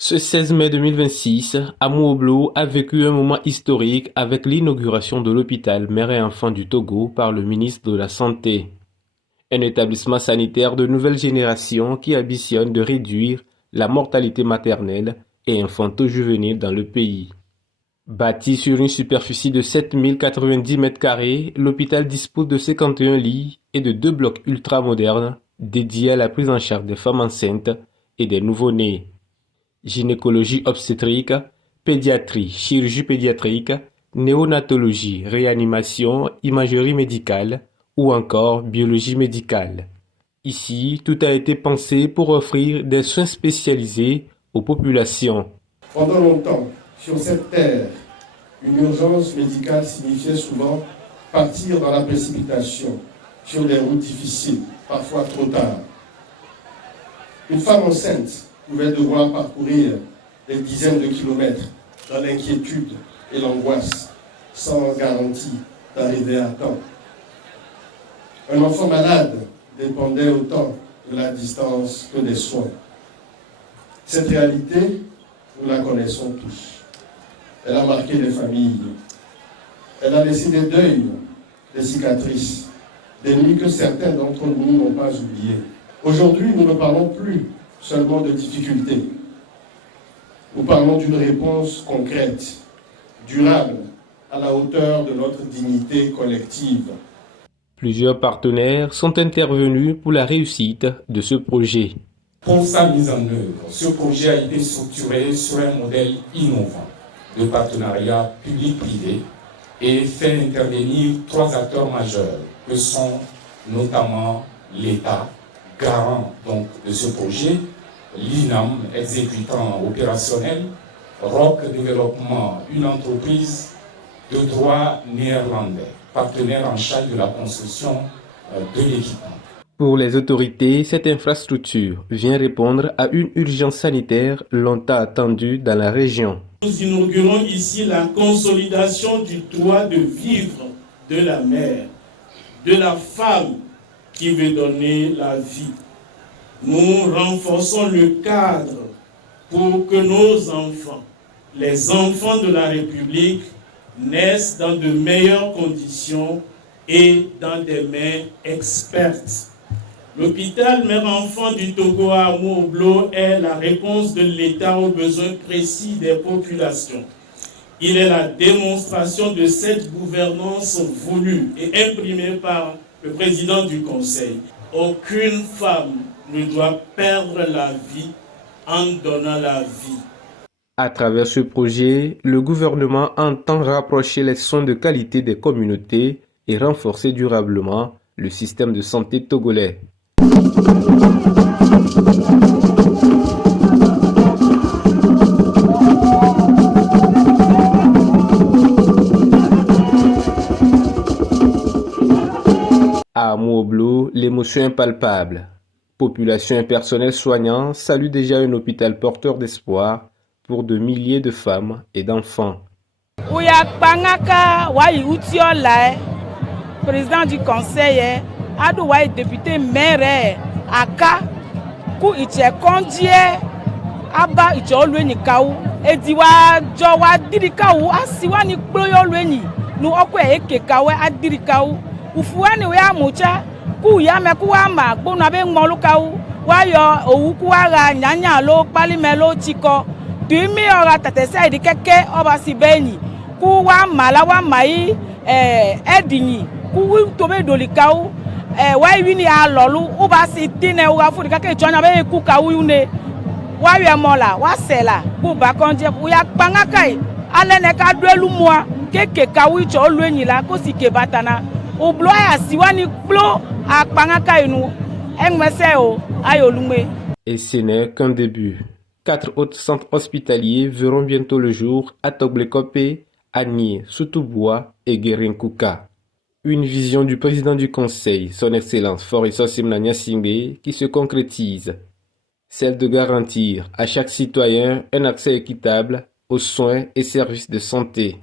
Ce 16 mai 2026, Amoublo a vécu un moment historique avec l'inauguration de l'hôpital Mère et Enfants du Togo par le ministre de la Santé. Un établissement sanitaire de nouvelle génération qui ambitionne de réduire la mortalité maternelle et infanto-juvénile dans le pays. Bâti sur une superficie de 7090 m², l'hôpital dispose de 51 lits et de 2 blocs ultramodernes dédiés à la prise en charge des femmes enceintes et des nouveau-nés. Gynécologie obstétrique, pédiatrie, chirurgie pédiatrique, néonatologie, réanimation, imagerie médicale ou encore biologie médicale. Ici, tout a été pensé pour offrir des soins spécialisés aux populations. Pendant longtemps, sur cette terre, une urgence médicale signifiait souvent partir dans la précipitation, sur des routes difficiles, parfois trop tard. Une femme enceinte pouvait devoir parcourir des dizaines de kilomètres dans l'inquiétude et l'angoisse, sans garantie d'arriver à temps. Un enfant malade dépendait autant de la distance que des soins. Cette réalité, nous la connaissons tous. Elle a marqué les familles. Elle a laissé des deuils, des cicatrices, des nuits que certains d'entre nous n'ont pas oubliées. Aujourd'hui, nous ne parlons plus seulement de difficultés. Nous parlons d'une réponse concrète, durable, à la hauteur de notre dignité collective. Plusieurs partenaires sont intervenus pour la réussite de ce projet. Pour sa mise en œuvre, ce projet a été structuré sur un modèle innovant de partenariat public-privé et fait intervenir 3 acteurs majeurs que sont notamment l'État, garant donc de ce projet, l'INAM, exécutant opérationnel, Rock Développement, une entreprise de droit néerlandais, partenaire en charge de la construction de l'équipement. Pour les autorités, cette infrastructure vient répondre à une urgence sanitaire longtemps attendue dans la région. Nous inaugurons ici la consolidation du droit de vivre de la mère, de la femme qui veut donner la vie. Nous renforçons le cadre pour que nos enfants, les enfants de la République, naissent dans de meilleures conditions et dans des mains expertes. L'hôpital Mère-Enfants du Togo à Amoublo est la réponse de l'État aux besoins précis des populations. Il est la démonstration de cette gouvernance voulue et imprimée par le président du Conseil. Aucune femme ne doit perdre la vie en donnant la vie. À travers ce projet, le gouvernement entend rapprocher les soins de qualité des communautés et renforcer durablement le système de santé togolais. À Amoublo, l'émotion est palpable. Population et personnel soignant saluent déjà un hôpital porteur d'espoir pour de milliers de femmes et d'enfants. Président du conseil, Adouaï député maire, Aka, Kou Iche Kondie, Aba Iche Olweni Kaou, Ediwa Jowa Dirikaou, Asiwani Ployo Lweni, nous okwe eke kawe Adirikaou, Ufuani wea mucha, Kou Yame Kouama, Bonabe Molukaou, Wayo, Oukuara, Nyanya Lo, Palimelo Chiko, 2000 ora tatesa edikeke obasibeni, Kouwa Malawa Mai, Edini, Kou Tobe Dolikaou, why we need a lolu, Ubasi Tine, Wafurika, China, Kukaune, why we are mola, Wasela, Kubakonje, we are Pangakai, Aleneka Dwelumwa, Keke Kawich or Luenila, Kosike Batana, Ubloya Siwani Blo, a Pangakainu, Engmeseo, Ayolume. Et ce n'est qu'un début. 4 autres centres hospitaliers verront bientôt le jour à Toglekope, Agni, Soutouboua et Guerinkuka. Une vision du président du Conseil, son Excellence Foriso Simnania Singbe, qui se concrétise. Celle de garantir à chaque citoyen un accès équitable aux soins et services de santé.